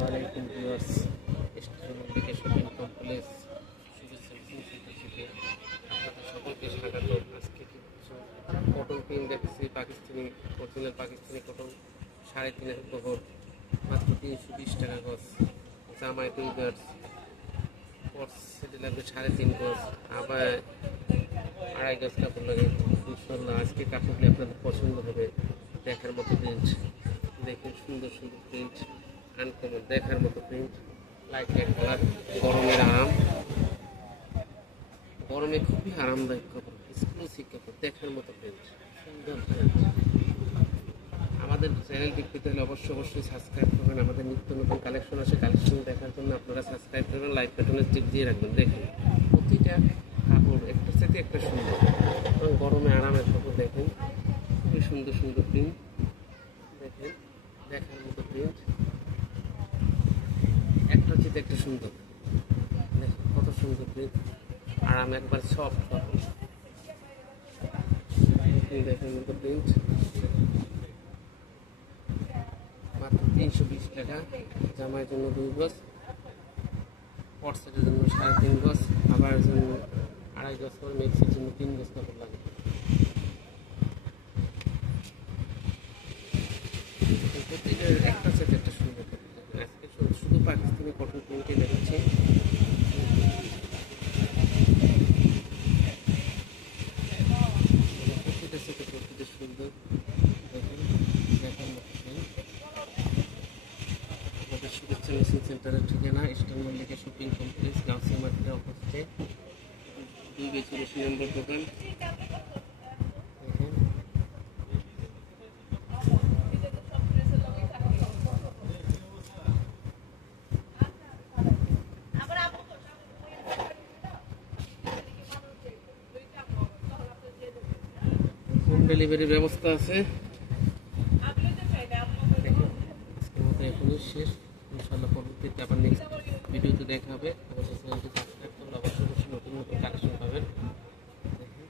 আসসালামু আলাইকুম viewers, station থেকে শপিং কমপ্লেক্স শুভেচ্ছা থেকে আপনাদের সকলকে স্বাগত। আজকে কিছু কটন প্রিন্ট দেখছি, পাকিস্তানি অরিজিনাল পাকিস্তানি কটন 3.5 বহর, মাত্র 320 টাকা গজ। জামাই টুইগার্স পট সেটে লাগবে 3.5 গজ, আবার 2.5 গজ কাপড় লাগে। ইনশাল্লাহ আজকে কাপড়গুলি আপনাদের পছন্দ হবে। দেখার মতো প্রিন্ট দেখুন, সুন্দর সুন্দর প্রিন্ট, আনকমন দেখার মতো প্রিন্ট, লাইট কালার। গরমের আরাম, গরমে খুবই আরামদায়ক কাপড়, এক্সক্লুসিভ কাপড়, দেখার মতো প্রিন্ট, সুন্দর প্রিন্ট। আমাদের চ্যানেলটি পেতে হলে অবশ্যই সাবস্ক্রাইব করবেন। আমাদের নিত্য নতুন কালেকশন আসে, কালেকশন দেখার জন্য আপনারা সাবস্ক্রাইব করবেন, লাইক বাটনে টিপ দিয়ে রাখবেন। দেখুন প্রতিটা কাপড় একটা সাথে একটা সুন্দর, এবং গরমে আরামের কাপড়। দেখুন খুবই সুন্দর সুন্দর প্রিন্ট, দেখেন দেখার মতো প্রিন্ট, একটা হচ্ছে একটা সুন্দর। দেখুন কত সুন্দর প্রিন্ট, আরাম একবার সফট কাপড়। দেখেন মতো প্রিন্ট, মাত্র 320 টাকা। জামার জন্য 2 গজ, পট সেটের জন্য 3.5 গজ, আবার জন্য 2.5 গজ করে, মেক্সির জন্য 3 গজ কাপড় লাগে। প্রত্যেকের একটা সেট একটা সুন্দর কাপড়। আজকে শুধু পাকিস্তানি কটন প্রিন্টে দেখাচ্ছি। প্রতিটা সেটে প্রতিটা সুন্দর। দেখুন দেখার মতো প্রিন্ট। আমাদের শুভেচ্ছা মেশিন সেন্টারের ঠিকানা eastern Mallika shopping complex, Gausia মার্কেটের অপোজিটে, 2 নম্বর দোকান। দেখেন হোম ডেলিভারির ব্যবস্থা আছে। এখনই শেষ, ইনশাআল্লাহ পরবর্তীতে আবার নেক্সট ভিডিওতে দেখা হবে। আমাদের চ্যানেলটি সাবস্ক্রাইব করলে অবশ্যই নতুন নতুন কালেকশন পাবেন। দেখেন